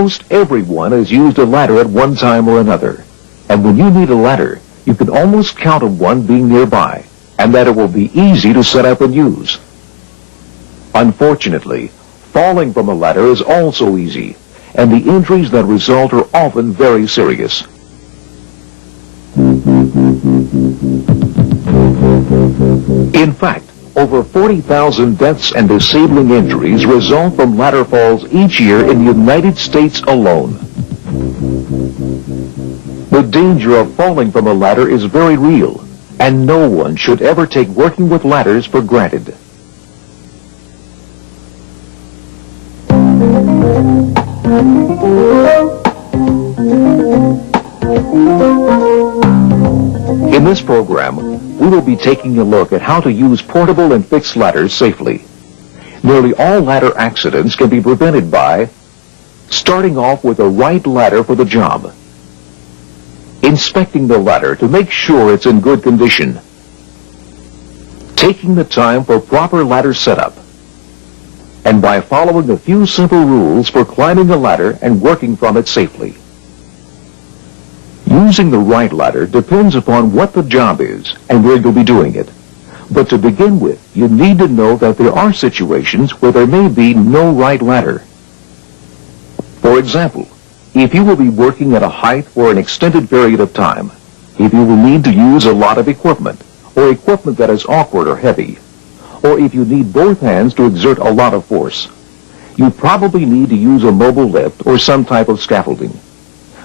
almost everyone has used a ladder at one time or another. And when you need a ladder, you can almost count on one being nearby, and that it will be easy to set up and use. Unfortunately, falling from a ladder is also easy, and the injuries that result are often very serious. In fact, over 40,000 deaths and disabling injuries result from ladder falls each year in the United States alone. The danger of falling from a ladder is very real, and no one should ever take working with ladders for granted. In this program, we will be taking a look at how to use portable and fixed ladders safely. Nearly all ladder accidents can be prevented by starting off with the right ladder for the job, inspecting the ladder to make sure it's in good condition, taking the time for proper ladder setup, and by following a few simple rules for climbing a ladder and working from it safely. Using the right ladder depends upon what the job is and where you'll be doing it. But to begin with, you need to know that there are situations where there may be no right ladder. For example, if you will be working at a height for an extended period of time, if you will need to use a lot of equipment, or equipment that is awkward or heavy, or if you need both hands to exert a lot of force, you probably need to use a mobile lift or some type of scaffolding.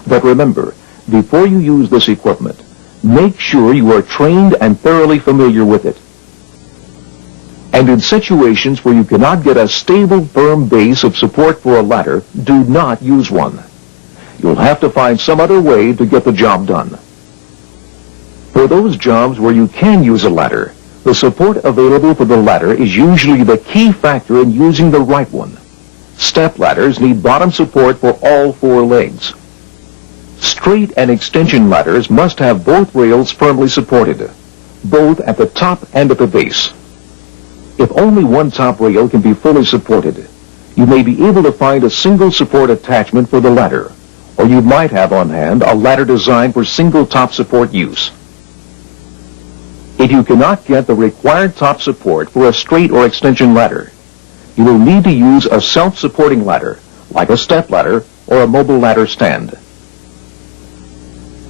But remember, before you use this equipment, make sure you are trained and thoroughly familiar with it. And in situations where you cannot get a stable, firm base of support for a ladder, do not use one. You'll have to find some other way to get the job done. For those jobs where you can use a ladder, the support available for the ladder is usually the key factor in using the right one. Step ladders need bottom support for all four legs. Straight and extension ladders must have both rails firmly supported, both at the top and at the base. If only one top rail can be fully supported, you may be able to find a single support attachment for the ladder, or you might have on hand a ladder designed for single top support use. If you cannot get the required top support for a straight or extension ladder, you will need to use a self-supporting ladder, like a step ladder or a mobile ladder stand.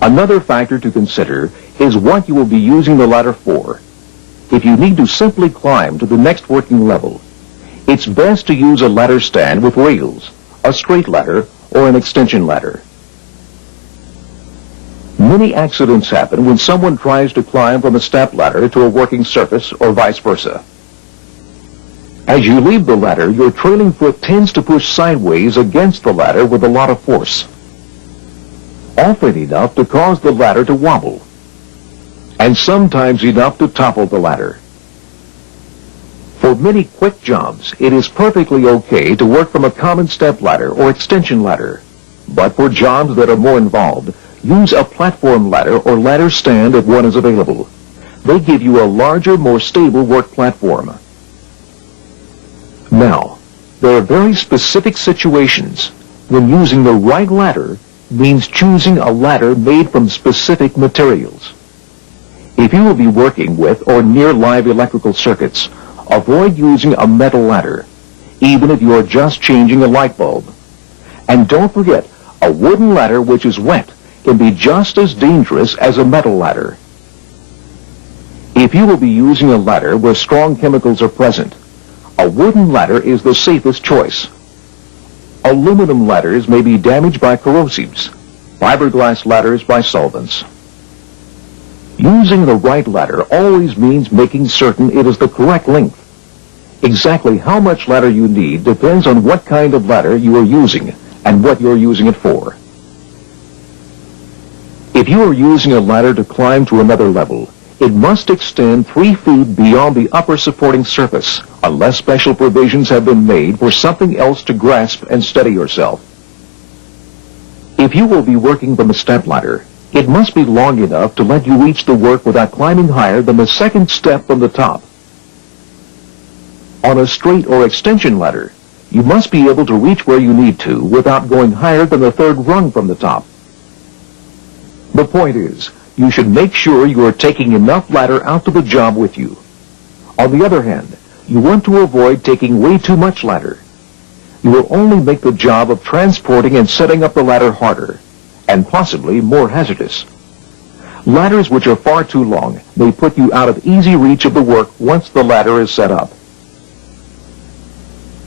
Another factor to consider is what you will be using the ladder for. If you need to simply climb to the next working level, it's best to use a ladder stand with rails, a straight ladder, or an extension ladder. Many accidents happen when someone tries to climb from a step ladder to a working surface or vice versa. As you leave the ladder, your trailing foot tends to push sideways against the ladder with a lot of force, often enough to cause the ladder to wobble, and sometimes enough to topple the ladder. For many quick jobs, it is perfectly okay to work from a common step ladder or extension ladder. But for jobs that are more involved, use a platform ladder or ladder stand if one is available. They give you a larger, more stable work platform. Now, there are very specific situations when using the right ladder means choosing a ladder made from specific materials. If you will be working with or near live electrical circuits, avoid using a metal ladder, even if you are just changing a light bulb. And don't forget, a wooden ladder which is wet can be just as dangerous as a metal ladder. If you will be using a ladder where strong chemicals are present, a wooden ladder is the safest choice. Aluminum ladders may be damaged by corrosives, fiberglass ladders by solvents. Using the right ladder always means making certain it is the correct length. Exactly how much ladder you need depends on what kind of ladder you are using and what you are using it for. If you are using a ladder to climb to another level, it must extend 3 feet beyond the upper supporting surface, unless special provisions have been made for something else to grasp and steady yourself. If you will be working from a step ladder, it must be long enough to let you reach the work without climbing higher than the second step from the top. On a straight or extension ladder, you must be able to reach where you need to without going higher than the third rung from the top. The point is, you should make sure you are taking enough ladder out to the job with you. On the other hand, you want to avoid taking way too much ladder. You will only make the job of transporting and setting up the ladder harder, and possibly more hazardous. Ladders which are far too long may put you out of easy reach of the work once the ladder is set up.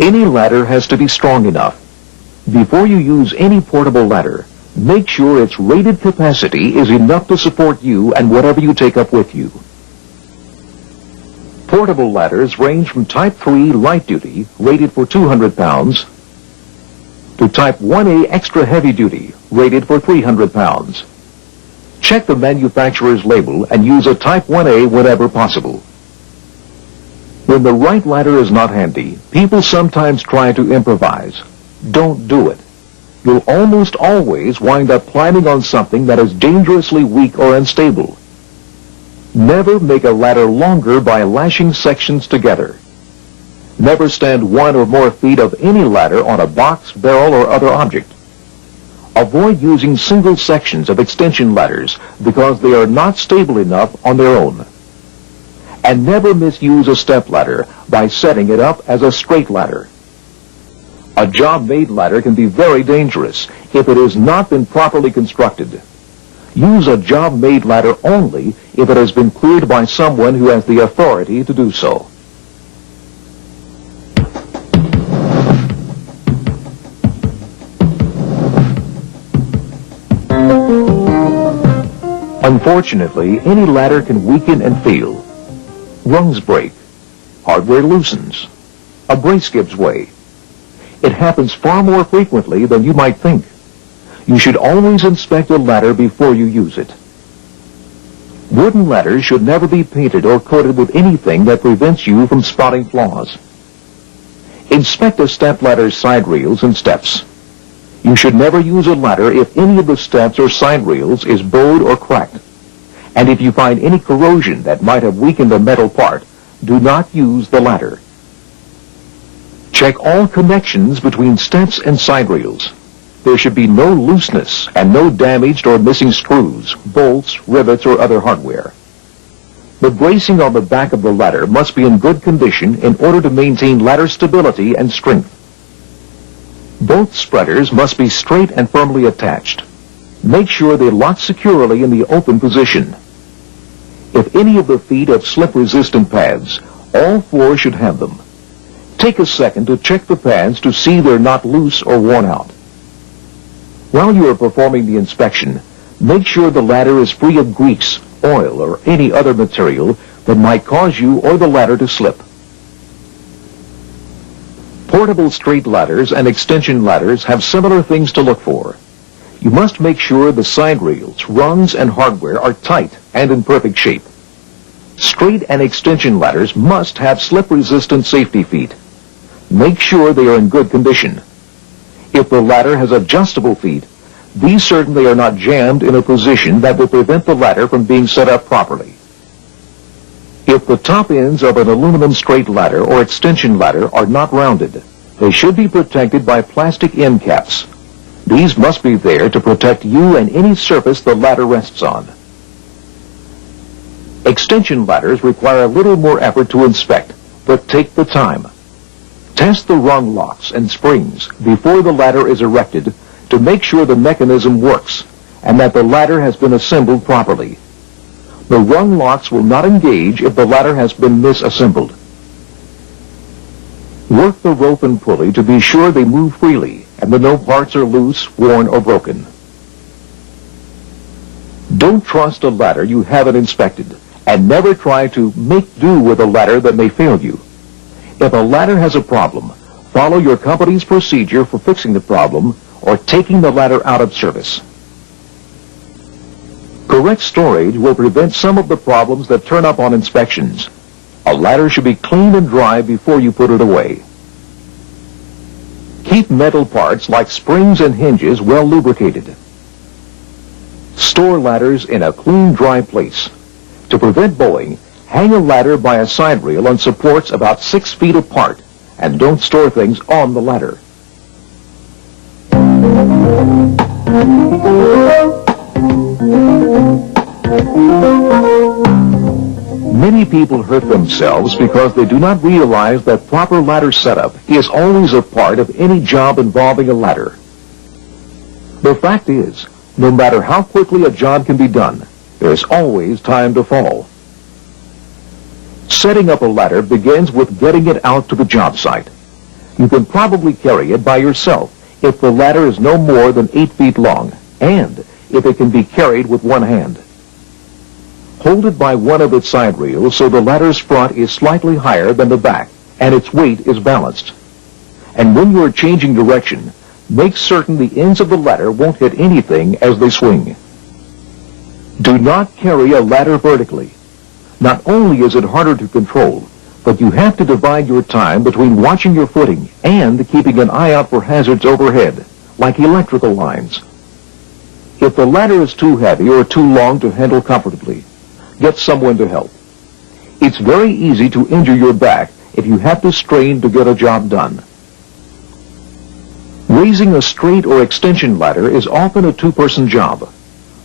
Any ladder has to be strong enough. Before you use any portable ladder, make sure its rated capacity is enough to support you and whatever you take up with you. Portable ladders range from Type 3 light duty, rated for 200 pounds, to Type 1A extra heavy duty, rated for 300 pounds. Check the manufacturer's label and use a Type 1A whenever possible. When the right ladder is not handy, people sometimes try to improvise. Don't do it. You'll almost always wind up climbing on something that is dangerously weak or unstable. Never make a ladder longer by lashing sections together. Never stand 1 or more feet of any ladder on a box, barrel, or other object. Avoid using single sections of extension ladders because they are not stable enough on their own. And never misuse a step ladder by setting it up as a straight ladder. A job-made ladder can be very dangerous if it has not been properly constructed. Use a job-made ladder only if it has been cleared by someone who has the authority to do so. Unfortunately, any ladder can weaken and fail. Rungs break. Hardware loosens. A brace gives way. It happens far more frequently than you might think. You should always inspect a ladder before you use it. Wooden ladders should never be painted or coated with anything that prevents you from spotting flaws. Inspect a step ladder's side rails and steps. You should never use a ladder if any of the steps or side rails is bowed or cracked. And if you find any corrosion that might have weakened a metal part, do not use the ladder. Check all connections between steps and side rails. There should be no looseness and no damaged or missing screws, bolts, rivets, or other hardware. The bracing on the back of the ladder must be in good condition in order to maintain ladder stability and strength. Both spreaders must be straight and firmly attached. Make sure they lock securely in the open position. If any of the feet have slip-resistant pads, all 4 should have them. Take a second to check the pads to see they're not loose or worn out. While you are performing the inspection, make sure the ladder is free of grease, oil, or any other material that might cause you or the ladder to slip. Portable straight ladders and extension ladders have similar things to look for. You must make sure the side rails, rungs, and hardware are tight and in perfect shape. Straight and extension ladders must have slip-resistant safety feet. Make sure they are in good condition. If the ladder has adjustable feet, these certainly are not jammed in a position that will prevent the ladder from being set up properly. If the top ends of an aluminum straight ladder or extension ladder are not rounded, they should be protected by plastic end caps. These must be there to protect you and any surface the ladder rests on. Extension ladders require a little more effort to inspect, but take the time. Test the rung locks and springs before the ladder is erected to make sure the mechanism works and that the ladder has been assembled properly. The rung locks will not engage if the ladder has been misassembled. Work the rope and pulley to be sure they move freely and that no parts are loose, worn, or broken. Don't trust a ladder you haven't inspected, and never try to make do with a ladder that may fail you. If a ladder has a problem, follow your company's procedure for fixing the problem or taking the ladder out of service. Correct storage will prevent some of the problems that turn up on inspections. A ladder should be clean and dry before you put it away. Keep metal parts like springs and hinges well lubricated. Store ladders in a clean, dry place. To prevent bowing, hang a ladder by a side rail on supports about 6 feet apart and don't store things on the ladder. Many people hurt themselves because they do not realize that proper ladder setup is always a part of any job involving a ladder. The fact is, no matter how quickly a job can be done, there's always time to fall. Setting up a ladder begins with getting it out to the job site. You can probably carry it by yourself if the ladder is no more than 8 feet long, and if it can be carried with one hand. Hold it by one of its side rails so the ladder's front is slightly higher than the back, and its weight is balanced. And when you are changing direction, make certain the ends of the ladder won't hit anything as they swing. Do not carry a ladder vertically. Not only is it harder to control, but you have to divide your time between watching your footing and keeping an eye out for hazards overhead, like electrical lines. If the ladder is too heavy or too long to handle comfortably, get someone to help. It's very easy to injure your back if you have to strain to get a job done. Raising a straight or extension ladder is often a two-person job.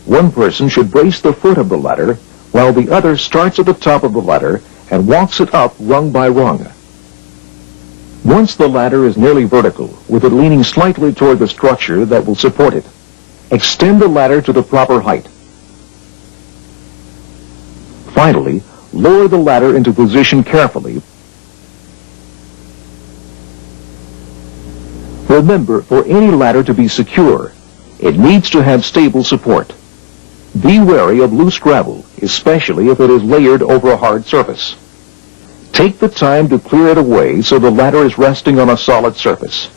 One person should brace the foot of the ladder, while the other starts at the top of the ladder and walks it up rung by rung. Once the ladder is nearly vertical, with it leaning slightly toward the structure that will support it, extend the ladder to the proper height. Finally, lower the ladder into position carefully. Remember, for any ladder to be secure, it needs to have stable support. Be wary of loose gravel, especially if it is layered over a hard surface. Take the time to clear it away so the ladder is resting on a solid surface.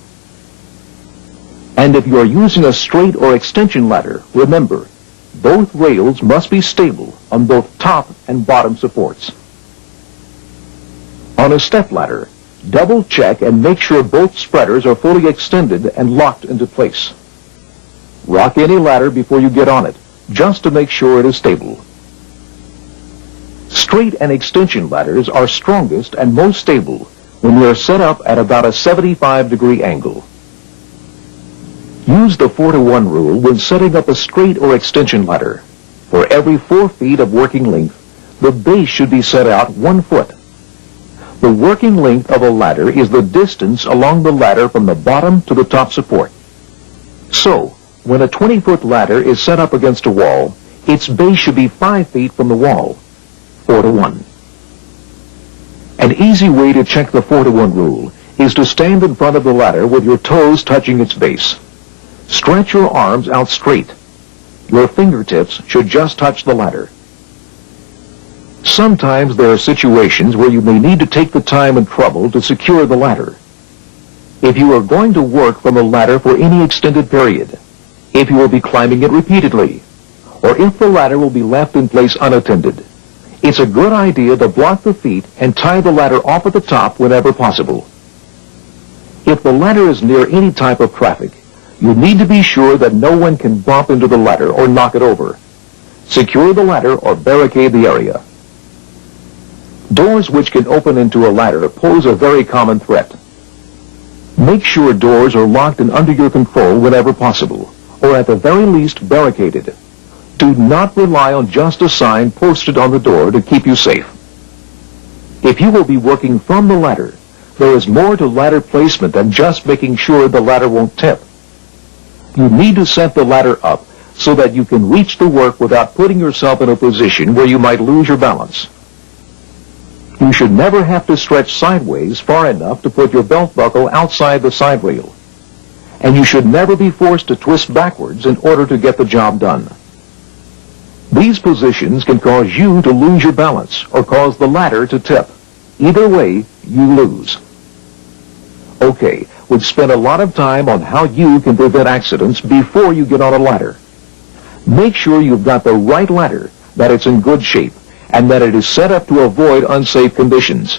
And if you are using a straight or extension ladder, remember, both rails must be stable on both top and bottom supports. On a step ladder, double check and make sure both spreaders are fully extended and locked into place. Rock any ladder before you get on it, just to make sure it is stable. Straight and extension ladders are strongest and most stable when they are set up at about a 75-degree angle. Use the 4-to-1 rule when setting up a straight or extension ladder. For every 4 feet of working length, the base should be set out 1 foot. The working length of a ladder is the distance along the ladder from the bottom to the top support. So, when a 20-foot ladder is set up against a wall, its base should be 5 feet from the wall, 4-to-1. An easy way to check the 4-to-1 rule is to stand in front of the ladder with your toes touching its base. Stretch your arms out straight. Your fingertips should just touch the ladder. Sometimes there are situations where you may need to take the time and trouble to secure the ladder. If you are going to work from a ladder for any extended period, if you will be climbing it repeatedly, or if the ladder will be left in place unattended, it's a good idea to block the feet and tie the ladder off at the top whenever possible. If the ladder is near any type of traffic, you need to be sure that no one can bump into the ladder or knock it over. Secure the ladder or barricade the area. Doors which can open into a ladder pose a very common threat. Make sure doors are locked and under your control whenever possible, or at the very least barricaded. Do not rely on just a sign posted on the door to keep you safe. If you will be working from the ladder, there is more to ladder placement than just making sure the ladder won't tip. You need to set the ladder up so that you can reach the work without putting yourself in a position where you might lose your balance. You should never have to stretch sideways far enough to put your belt buckle outside the side rail. And you should never be forced to twist backwards in order to get the job done. These positions can cause you to lose your balance or cause the ladder to tip. Either way, you lose. Okay, we've spent a lot of time on how you can prevent accidents before you get on a ladder. Make sure you've got the right ladder, that it's in good shape, and that it is set up to avoid unsafe conditions.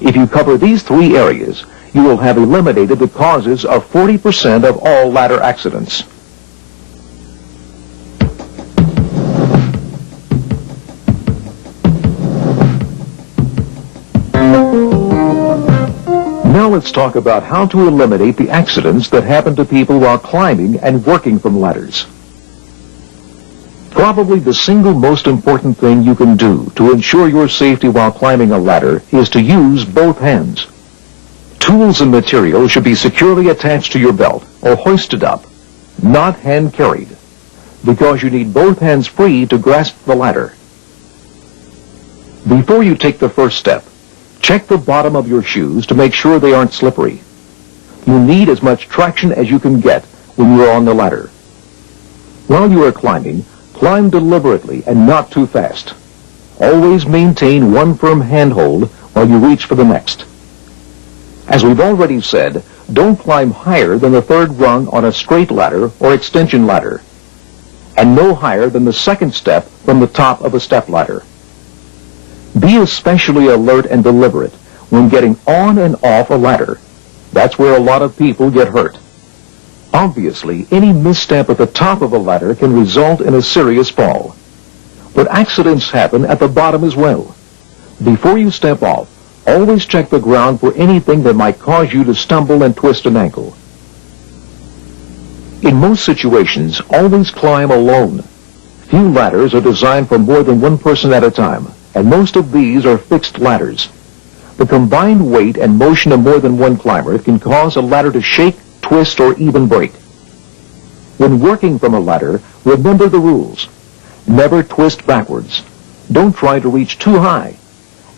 If you cover these 3 areas, you will have eliminated the causes of 40% of all ladder accidents. Now Now let's talk about how to eliminate the accidents that happen to people while climbing and working from ladders. Probably the single most important thing you can do to ensure your safety while climbing a ladder is to use both hands. Tools and materials should be securely attached to your belt or hoisted up, not hand-carried, because you need both hands free to grasp the ladder. Before you take the first step, check the bottom of your shoes to make sure they aren't slippery. You need as much traction as you can get when you are on the ladder. While you are climbing, climb deliberately and not too fast. Always maintain one firm handhold while you reach for the next. As we've already said, don't climb higher than the third rung on a straight ladder or extension ladder, and no higher than the second step from the top of a step ladder. Be especially alert and deliberate when getting on and off a ladder. That's where a lot of people get hurt. Obviously, any misstep at the top of a ladder can result in a serious fall. But accidents happen at the bottom as well. Before you step off, always check the ground for anything that might cause you to stumble and twist an ankle. In most situations, always climb alone. Few ladders are designed for more than one person at a time, and most of these are fixed ladders. The combined weight and motion of more than one climber can cause a ladder to shake, twist, or even break. When working from a ladder, remember the rules. Never twist backwards. Don't try to reach too high.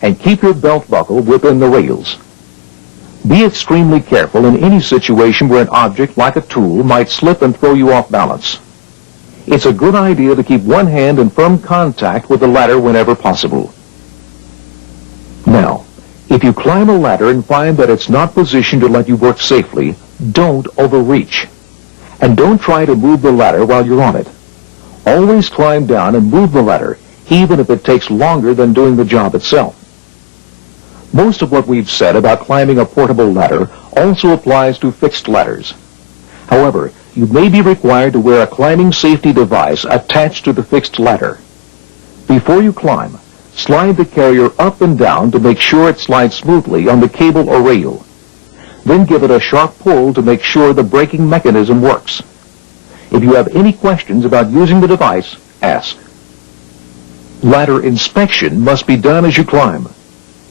And keep your belt buckle within the rails. Be extremely careful in any situation where an object like a tool might slip and throw you off balance. It's a good idea to keep one hand in firm contact with the ladder whenever possible. Now, if you climb a ladder and find that it's not positioned to let you work safely, don't overreach. And don't try to move the ladder while you're on it. Always climb down and move the ladder, even if it takes longer than doing the job itself. Most of what we've said about climbing a portable ladder also applies to fixed ladders. However, you may be required to wear a climbing safety device attached to the fixed ladder. Before you climb, slide the carrier up and down to make sure it slides smoothly on the cable or rail. Then give it a sharp pull to make sure the braking mechanism works. If you have any questions about using the device, ask. Ladder inspection must be done as you climb.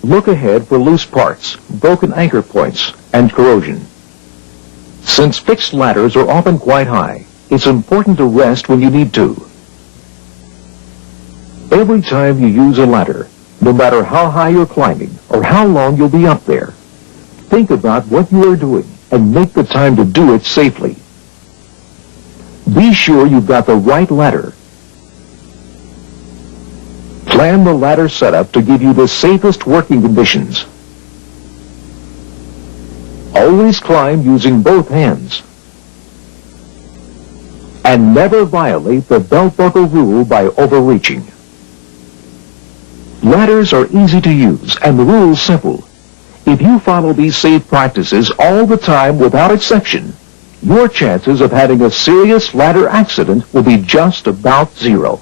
Look ahead for loose parts, broken anchor points, and corrosion. Since fixed ladders are often quite high, it's important to rest when you need to. Every time you use a ladder, no matter how high you're climbing or how long you'll be up there, think about what you are doing and make the time to do it safely. Be sure you've got the right ladder. Plan the ladder setup to give you the safest working conditions. Always climb using both hands. And never violate the belt buckle rule by overreaching. Ladders are easy to use and the rules simple. If you follow these safe practices all the time without exception, your chances of having a serious ladder accident will be just about zero.